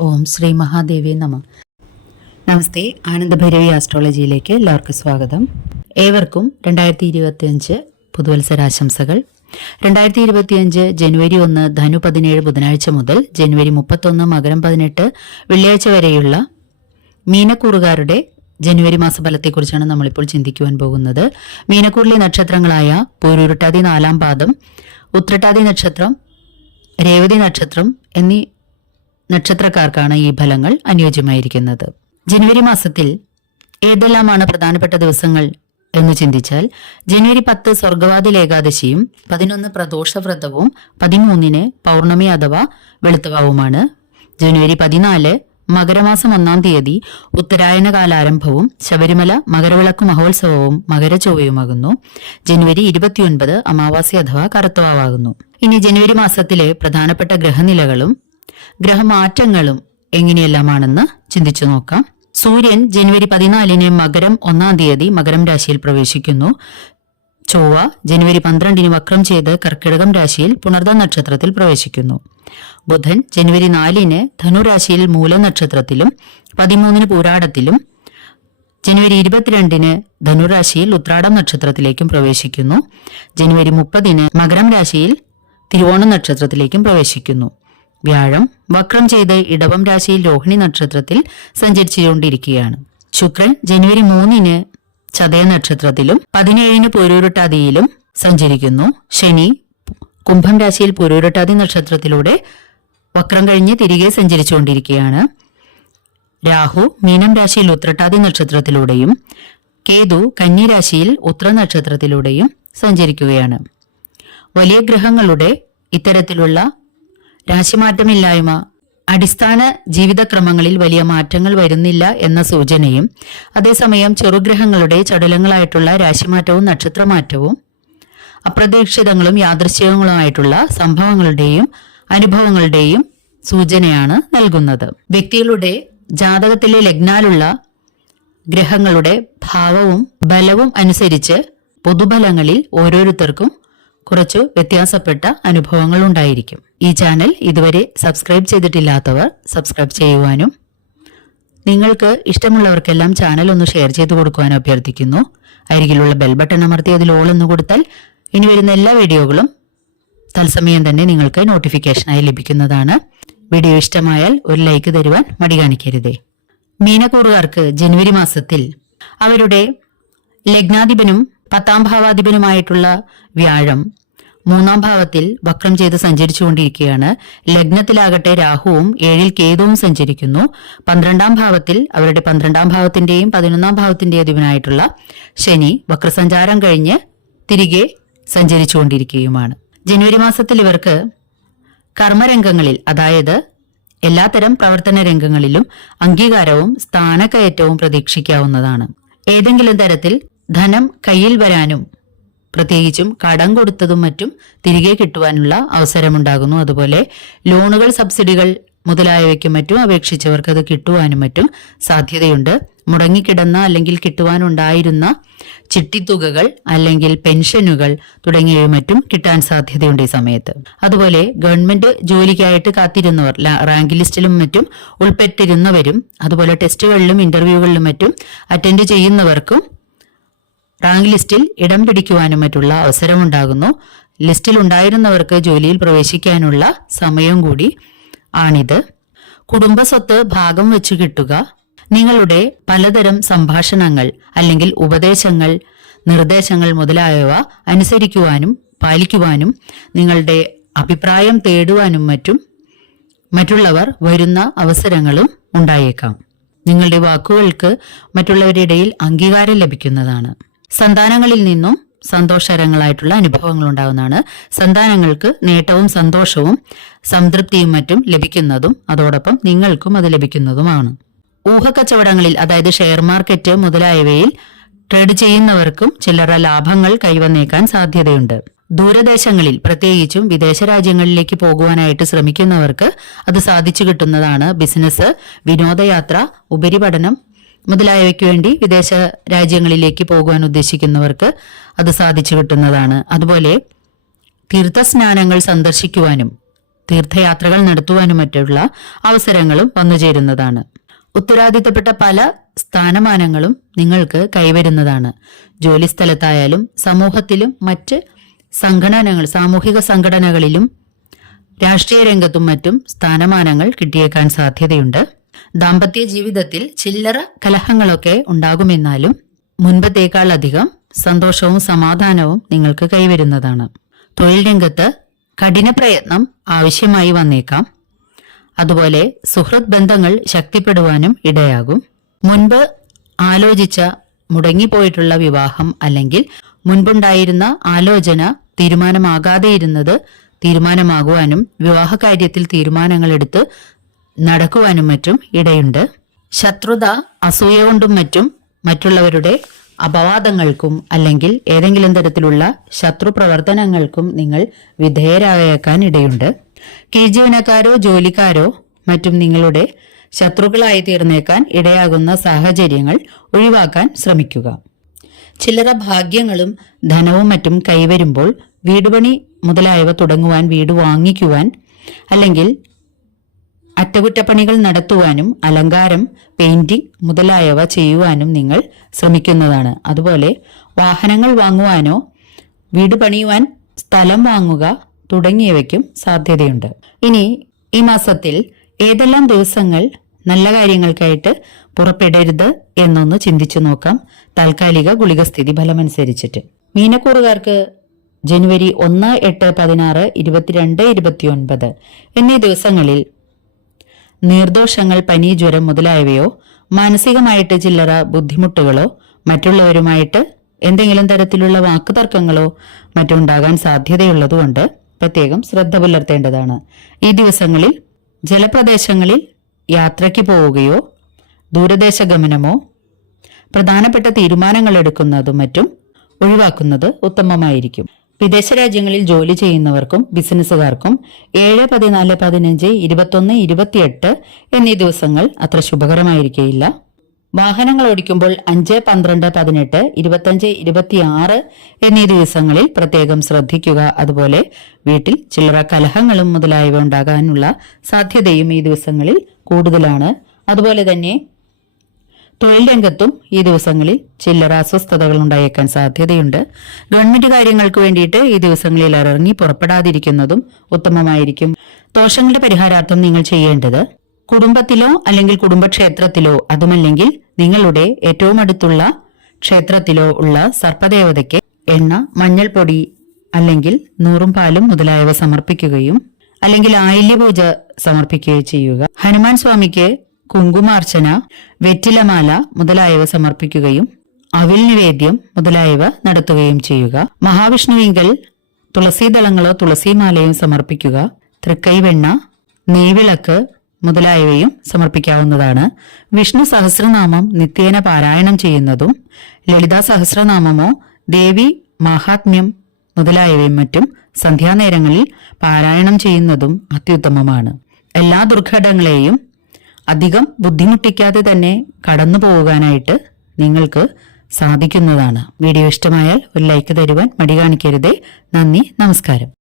ഓം ശ്രീ മഹാദേവി നമ. നമസ്തേ ആനന്ദഭൈരവി ആസ്ട്രോളജിയിലേക്ക് എല്ലാവർക്കും സ്വാഗതം. ഏവർക്കും രണ്ടായിരത്തി ഇരുപത്തിയഞ്ച് പുതുവത്സരാശംസകൾ. രണ്ടായിരത്തി ഇരുപത്തിയഞ്ച് ജനുവരി ഒന്ന് ധനു പതിനേഴ് ബുധനാഴ്ച മുതൽ ജനുവരി മുപ്പത്തൊന്ന് മകരം പതിനെട്ട് വെള്ളിയാഴ്ച വരെയുള്ള മീനക്കൂറുകാരുടെ ജനുവരി മാസഫലത്തെക്കുറിച്ചാണ് നമ്മളിപ്പോൾ ചിന്തിക്കുവാൻ പോകുന്നത്. മീനക്കൂറിലെ നക്ഷത്രങ്ങളായ പൂരുരുട്ടാതി നാലാം പാദം ഉത്രട്ടാതി നക്ഷത്രം രേവതി നക്ഷത്രം എന്നീ നക്ഷത്രക്കാർക്കാണ് ഈ ഫലങ്ങൾ അനുയോജ്യമായിരിക്കുന്നത്. ജനുവരി മാസത്തിൽ ഏതെല്ലാമാണ് പ്രധാനപ്പെട്ട ദിവസങ്ങൾ എന്ന് ചിന്തിച്ചാൽ ജനുവരി പത്ത് സ്വർഗവാതിൽ ഏകാദശിയും പതിനൊന്ന് പ്രദോഷവ്രതവും പതിമൂന്നിന് പൗർണമി അഥവാ വെളുത്തവാവുമാണ് ജനുവരി പതിനാല് മകരമാസം ഒന്നാം തീയതി ഉത്തരായന കാലാരംഭവും ശബരിമല മകരവിളക്ക് മഹോത്സവവും മകരചൊവ്വയുമാകുന്നു ജനുവരി ഇരുപത്തിയൊൻപത് അമാവാസി അഥവാ കറുത്തവാവാകുന്നു. ഇനി ജനുവരി മാസത്തിലെ പ്രധാനപ്പെട്ട ഗ്രഹനിലകളും ഗ്രഹമാറ്റങ്ങളും എങ്ങനെയെല്ലാമാണെന്ന് ചിന്തിച്ചു നോക്കാം. സൂര്യൻ ജനുവരി പതിനാലിന് മകരം ഒന്നാം തീയതി മകരം രാശിയിൽ പ്രവേശിക്കുന്നു. ചൊവ്വ ജനുവരി പന്ത്രണ്ടിന് വക്രം ചെയ്ത് കർക്കിടകം രാശിയിൽ പുണർദ നക്ഷത്രത്തിൽ പ്രവേശിക്കുന്നു. ബുധൻ ജനുവരി നാലിന് ധനുരാശിയിൽ മൂല നക്ഷത്രത്തിലും പതിമൂന്നിന് പൂരാടത്തിലും ജനുവരി ഇരുപത്തിരണ്ടിന് ധനുരാശിയിൽ ഉത്രാടം നക്ഷത്രത്തിലേക്കും പ്രവേശിക്കുന്നു. ജനുവരി മുപ്പതിന് മകരം രാശിയിൽ തിരുവോണ നക്ഷത്രത്തിലേക്കും പ്രവേശിക്കുന്നു. വ്യാഴം വക്രം ചെയ്ത് ഇടവം രാശിയിൽ രോഹിണി നക്ഷത്രത്തിൽ സഞ്ചരിച്ചുകൊണ്ടിരിക്കുകയാണ്. ശുക്രൻ ജനുവരി മൂന്നിന് ചതയ നക്ഷത്രത്തിലും പതിനേഴിന് പൂരൂരുട്ടാതിയിലും സഞ്ചരിക്കുന്നു. ശനി കുംഭം രാശിയിൽ പൂരൂരുട്ടാതി നക്ഷത്രത്തിലൂടെ വക്രം കഴിഞ്ഞ് തിരികെ സഞ്ചരിച്ചുകൊണ്ടിരിക്കുകയാണ്. രാഹു മീനം രാശിയിൽ ഉത്രട്ടാതി നക്ഷത്രത്തിലൂടെയും കേതു കന്നി രാശിയിൽ ഉത്ര നക്ഷത്രത്തിലൂടെയും സഞ്ചരിക്കുകയാണ്. വലിയ ഗ്രഹങ്ങളുടെ ഇത്തരത്തിലുള്ള രാശിമാറ്റമില്ലായ്മ. അടിസ്ഥാന ജീവിതക്രമങ്ങളിൽ വലിയ മാറ്റങ്ങൾ വരുന്നില്ല എന്ന സൂചനയും അതേസമയം ചെറുഗ്രഹങ്ങളുടെ ചടുലങ്ങളായിട്ടുള്ള രാശിമാറ്റവും നക്ഷത്രമാറ്റവും അപ്രതീക്ഷിതങ്ങളും യാദൃശ്ചികങ്ങളുമായിട്ടുള്ള സംഭവങ്ങളുടെയും അനുഭവങ്ങളുടെയും സൂചനയാണ് നൽകുന്നത്. വ്യക്തികളുടെ ജാതകത്തിലെ ലഗ്നാലുള്ള ഗ്രഹങ്ങളുടെ ഭാവവും ബലവും അനുസരിച്ച് പൊതുബലങ്ങളിൽ ഓരോരുത്തർക്കും കുറച്ചു വ്യത്യാസപ്പെട്ട അനുഭവങ്ങൾ ഉണ്ടായിരിക്കും ഈ ചാനൽ ഇതുവരെ സബ്സ്ക്രൈബ് ചെയ്തിട്ടില്ലാത്തവർ സബ്സ്ക്രൈബ് ചെയ്യുവാനും നിങ്ങൾക്ക് ഇഷ്ടമുള്ളവർക്കെല്ലാം ചാനൽ ഒന്ന് ഷെയർ ചെയ്തു കൊടുക്കുവാനും അഭ്യർത്ഥിക്കുന്നു. അരികിലുള്ള ബെൽ ബട്ടൺ അമർത്തി അതിൽ ഓൾ എന്ന് കൊടുത്താൽ ഇനി വരുന്ന എല്ലാ വീഡിയോകളും തത്സമയം തന്നെ നിങ്ങൾക്ക് നോട്ടിഫിക്കേഷനായി ലഭിക്കുന്നതാണ്. വീഡിയോ ഇഷ്ടമായാൽ ഒരു ലൈക്ക് തരുവാൻ മടി കാണിക്കരുതേ. മീനക്കൂറുകാർക്ക് ജനുവരി മാസത്തിൽ അവരുടെ ലഗ്നാധിപനും പത്താം ഭാവാധിപനുമായിട്ടുള്ള വ്യാഴം. മൂന്നാം ഭാവത്തിൽ വക്രം ചെയ്ത് സഞ്ചരിച്ചുകൊണ്ടിരിക്കുകയാണ്. ലഗ്നത്തിലാകട്ടെ രാഹുവും ഏഴിൽ കേതുവും സഞ്ചരിക്കുന്നു. പന്ത്രണ്ടാം ഭാവത്തിൽ അവരുടെ പന്ത്രണ്ടാം ഭാവത്തിന്റെയും പതിനൊന്നാം ഭാവത്തിന്റെയും അധിപനായിട്ടുള്ള ശനി വക്രസഞ്ചാരം കഴിഞ്ഞ് തിരികെ സഞ്ചരിച്ചുകൊണ്ടിരിക്കുകയുമാണ്. ജനുവരി മാസത്തിൽ ഇവർക്ക് കർമ്മരംഗങ്ങളിൽ അതായത് എല്ലാത്തരം പ്രവർത്തന രംഗങ്ങളിലും അംഗീകാരവും സ്ഥാനക്കയറ്റവും പ്രതീക്ഷിക്കാവുന്നതാണ്. ഏതെങ്കിലും തരത്തിൽ ധനം കയ്യിൽ വരാനും പ്രത്യേകിച്ചും കടം കൊടുത്തതും മറ്റും തിരികെ കിട്ടുവാനുള്ള അവസരമുണ്ടാകുന്നു. അതുപോലെ ലോണുകൾ സബ്സിഡികൾ മുതലായവയ്ക്കും മറ്റും അപേക്ഷിച്ചവർക്ക് അത് കിട്ടുവാനും മറ്റും സാധ്യതയുണ്ട്. മുടങ്ങിക്കിടന്ന അല്ലെങ്കിൽ കിട്ടുവാനുണ്ടായിരുന്ന ചിട്ടിത്തുകകൾ അല്ലെങ്കിൽ പെൻഷനുകൾ തുടങ്ങിയവ മറ്റും കിട്ടാൻ സാധ്യതയുണ്ട് ഈ സമയത്ത്. അതുപോലെ ഗവൺമെന്റ് ജോലിക്കായിട്ട് കാത്തിരുന്നവർ റാങ്ക് ലിസ്റ്റിലും മറ്റും ഉൾപ്പെട്ടിരുന്നവരും അതുപോലെ ടെസ്റ്റുകളിലും ഇന്റർവ്യൂകളിലും മറ്റും അറ്റൻഡ് ചെയ്യുന്നവർക്കും റാങ്ക് ലിസ്റ്റിൽ ഇടം പിടിക്കുവാനും മറ്റുള്ള അവസരമുണ്ടാകുന്നു. ലിസ്റ്റിൽ ഉണ്ടായിരുന്നവർക്ക് ജോലിയിൽ പ്രവേശിക്കാനുള്ള സമയം കൂടി ആണിത്. കുടുംബ സ്വത്ത് ഭാഗം വെച്ച് കിട്ടുക. നിങ്ങളുടെ പലതരം സംഭാഷണങ്ങൾ അല്ലെങ്കിൽ ഉപദേശങ്ങൾ നിർദ്ദേശങ്ങൾ മുതലായവ അനുസരിക്കുവാനും പാലിക്കുവാനും നിങ്ങളുടെ അഭിപ്രായം തേടുവാനും മറ്റും മറ്റുള്ളവർ വരുന്ന അവസരങ്ങളും ഉണ്ടായേക്കാം. നിങ്ങളുടെ വാക്കുകൾക്ക് മറ്റുള്ളവരുടെ ഇടയിൽ അംഗീകാരം ലഭിക്കുന്നതാണ്. സന്താനങ്ങളിൽ നിന്നും സന്തോഷകരങ്ങളായിട്ടുള്ള അനുഭവങ്ങൾ ഉണ്ടാകുന്നതാണ് സന്താനങ്ങൾക്ക് നേട്ടവും സന്തോഷവും സംതൃപ്തിയും മറ്റും ലഭിക്കുന്നതും അതോടൊപ്പം നിങ്ങൾക്കും അത് ലഭിക്കുന്നതുമാണ്. ഊഹക്കച്ചവടങ്ങളിൽ അതായത് ഷെയർ മാർക്കറ്റ് മുതലായവയിൽ ട്രേഡ് ചെയ്യുന്നവർക്കും ചില്ലറ ലാഭങ്ങൾ കൈവന്നേക്കാൻ സാധ്യതയുണ്ട്. ദൂരദേശങ്ങളിൽ പ്രത്യേകിച്ചും വിദേശ രാജ്യങ്ങളിലേക്ക് പോകുവാനായിട്ട് ശ്രമിക്കുന്നവർക്ക് അത് സാധിച്ചു കിട്ടുന്നതാണ് ബിസിനസ് വിനോദയാത്ര ഉപരിപഠനം മുതലായവയ്ക്ക് വേണ്ടി വിദേശ രാജ്യങ്ങളിലേക്ക് പോകുവാൻ ഉദ്ദേശിക്കുന്നവർക്ക് അത് സാധിച്ചു കിട്ടുന്നതാണ്. അതുപോലെ തീർത്ഥസ്നാനങ്ങൾ സന്ദർശിക്കുവാനും തീർത്ഥയാത്രകൾ നടത്തുവാനും മറ്റുള്ള അവസരങ്ങളും വന്നുചേരുന്നതാണ് ഉത്തരവാദിത്തപ്പെട്ട പല സ്ഥാനമാനങ്ങളും നിങ്ങൾക്ക് കൈവരുന്നതാണ്. ജോലിസ്ഥലത്തായാലും സമൂഹത്തിലും മറ്റ് സംഘടനകൾ സാമൂഹിക സംഘടനകളിലും രാഷ്ട്രീയ രംഗത്തും മറ്റും സ്ഥാനമാനങ്ങൾ കിട്ടിയേക്കാൻ സാധ്യതയുണ്ട്. ദാമ്പത്യ ജീവിതത്തിൽ ചില്ലറ കലഹങ്ങളൊക്കെ ഉണ്ടാകുമെന്നാലും മുൻപത്തേക്കാൾ അധികം സന്തോഷവും സമാധാനവും നിങ്ങൾക്ക് കൈവരുന്നതാണ്. തൊഴിൽ രംഗത്ത് കഠിന പ്രയത്നം ആവശ്യമായി വന്നേക്കാം. അതുപോലെ സുഹൃത് ബന്ധങ്ങൾ ശക്തിപ്പെടുവാനും ഇടയാകും. മുൻപ് ആലോചിച്ച മുടങ്ങിപ്പോയിട്ടുള്ള വിവാഹം അല്ലെങ്കിൽ മുൻപുണ്ടായിരുന്ന ആലോചന തീരുമാനമാകാതെ ഇരുന്നത് തീരുമാനമാകുവാനും വിവാഹ കാര്യത്തിൽ തീരുമാനങ്ങൾ എടുത്ത് നടക്കുവാനും മറ്റും ഇടയുണ്ട്. ശത്രുത അസൂയ കൊണ്ടും മറ്റും മറ്റുള്ളവരുടെ അപവാദങ്ങൾക്കും അല്ലെങ്കിൽ ഏതെങ്കിലും തരത്തിലുള്ള ശത്രു പ്രവർത്തനങ്ങൾക്കും നിങ്ങൾ വിധേയരായേക്കാൻ ഇടയുണ്ട്. കീഴ്ജീവനക്കാരോ ജോലിക്കാരോ മറ്റും നിങ്ങളുടെ ശത്രുക്കളായി തീർന്നേക്കാൻ ഇടയാകുന്ന സാഹചര്യങ്ങൾ ഒഴിവാക്കാൻ ശ്രമിക്കുക. ചില്ലറ ഭാഗ്യങ്ങളും ധനവും മറ്റും കൈവരുമ്പോൾ വീടുപണി മുതലായവ തുടങ്ങുവാൻ വീട് വാങ്ങിക്കുവാൻ അല്ലെങ്കിൽ അറ്റകുറ്റപ്പണികൾ നടത്തുവാനും അലങ്കാരം പെയിന്റിംഗ് മുതലായവ ചെയ്യുവാനും നിങ്ങൾ ശ്രമിക്കുന്നതാണ്. അതുപോലെ വാഹനങ്ങൾ വാങ്ങുവാനോ വീട് പണിയുവാൻ സ്ഥലം വാങ്ങുക തുടങ്ങിയവയ്ക്കും സാധ്യതയുണ്ട്. ഇനി ഈ മാസത്തിൽ ഏതെല്ലാം ദിവസങ്ങൾ നല്ല കാര്യങ്ങൾക്കായിട്ട് പുറപ്പെടരുത് എന്നൊന്ന് ചിന്തിച്ചു നോക്കാം. താൽക്കാലിക ഗുളിക സ്ഥിതി ഫലമനുസരിച്ചിട്ട്. മീനക്കൂറുകാർക്ക് ജനുവരി ഒന്ന് എട്ട് പതിനാറ് ഇരുപത്തിരണ്ട് ഇരുപത്തിയൊൻപത് എന്നീ ദിവസങ്ങളിൽ നീർദോഷങ്ങൾ പനി ജ്വരം മുതലായവയോ മാനസികമായിട്ട് ചില്ലറ ബുദ്ധിമുട്ടുകളോ മറ്റുള്ളവരുമായിട്ട് എന്തെങ്കിലും തരത്തിലുള്ള വാക്കുതർക്കങ്ങളോ മറ്റുണ്ടാകാൻ സാധ്യതയുള്ളതുകൊണ്ട് പ്രത്യേകം ശ്രദ്ധ പുലർത്തേണ്ടതാണ്. ഈ ദിവസങ്ങളിൽ ജലപ്രദേശങ്ങളിൽ യാത്രയ്ക്ക് പോവുകയോ ദൂരദേശ ഗമനമോ പ്രധാനപ്പെട്ട തീരുമാനങ്ങൾ എടുക്കുന്നതും മറ്റും ഒഴിവാക്കുന്നത് ഉത്തമമായിരിക്കും. വിദേശ രാജ്യങ്ങളിൽ ജോലി ചെയ്യുന്നവർക്കും ബിസിനസ്സുകാർക്കും ഏഴ് പതിനാല് പതിനഞ്ച് ഇരുപത്തൊന്ന് ഇരുപത്തിയെട്ട് എന്നീ ദിവസങ്ങൾ അത്ര ശുഭകരമായിരിക്കയില്ല. വാഹനങ്ങൾ ഓടിക്കുമ്പോൾ അഞ്ച് പന്ത്രണ്ട് പതിനെട്ട് ഇരുപത്തഞ്ച് ഇരുപത്തിയാറ് എന്നീ ദിവസങ്ങളിൽ പ്രത്യേകം ശ്രദ്ധിക്കുക. അതുപോലെ വീട്ടിൽ ചില്ലറ കലഹങ്ങളും മുതലായവ ഉണ്ടാകാനുള്ള സാധ്യതയും ഈ ദിവസങ്ങളിൽ കൂടുതലാണ്. അതുപോലെ തന്നെ തൊഴിൽ രംഗത്തും ഈ ദിവസങ്ങളിൽ ചില്ലറ അസ്വസ്ഥതകൾ ഉണ്ടായേക്കാൻ സാധ്യതയുണ്ട്. ഗവൺമെന്റ് കാര്യങ്ങൾക്ക് വേണ്ടിയിട്ട് ഈ ദിവസങ്ങളിൽ ഇറങ്ങി പുറപ്പെടാതിരിക്കുന്നതും ഉത്തമമായിരിക്കും. ദോഷങ്ങളുടെ പരിഹാരാർത്ഥം നിങ്ങൾ ചെയ്യേണ്ടത് കുടുംബത്തിലോ അല്ലെങ്കിൽ കുടുംബക്ഷേത്രത്തിലോ അതുമല്ലെങ്കിൽ നിങ്ങളുടെ ഏറ്റവും അടുത്തുള്ള ക്ഷേത്രത്തിലോ ഉള്ള സർപ്പദേവതയ്ക്ക് എണ്ണ മഞ്ഞൾപ്പൊടി അല്ലെങ്കിൽ നൂറും പാലും മുതലായവ സമർപ്പിക്കുകയും അല്ലെങ്കിൽ ആയില്യപൂജ സമർപ്പിക്കുകയോ ചെയ്യുക. ഹനുമാൻ സ്വാമിക്ക് കുങ്കുമാർച്ചന വെറ്റിലമാല മുതലായവ സമർപ്പിക്കുകയും അവിൽ നിവേദ്യം മുതലായവ നടത്തുകയും ചെയ്യുക. മഹാവിഷ്ണുവിങ്കൽ തുളസീദളങ്ങളോ തുളസിമാലയും സമർപ്പിക്കുക. തൃക്കൈവെണ്ണ നെയ്വിളക്ക് മുതലായവയും സമർപ്പിക്കാവുന്നതാണ്. വിഷ്ണു സഹസ്രനാമം നിത്യേന പാരായണം ചെയ്യുന്നതും ലളിതാ സഹസ്രനാമമോ ദേവി മാഹാത്മ്യം മുതലായവയും മറ്റും സന്ധ്യാനേരങ്ങളിൽ പാരായണം ചെയ്യുന്നതും അത്യുത്തമമാണ്. എല്ലാ ദുർഘടങ്ങളെയും അധികം ബുദ്ധിമുട്ടിക്കാതെ തന്നെ കടന്നു പോകാനായിട്ട് നിങ്ങൾക്ക് സാധിക്കുന്നതാണ്. വീഡിയോ ഇഷ്ടമായാൽ ഒരു ലൈക്ക് തരുവാൻ മടി കാണിക്കരുതേ. നന്ദി നമസ്കാരം.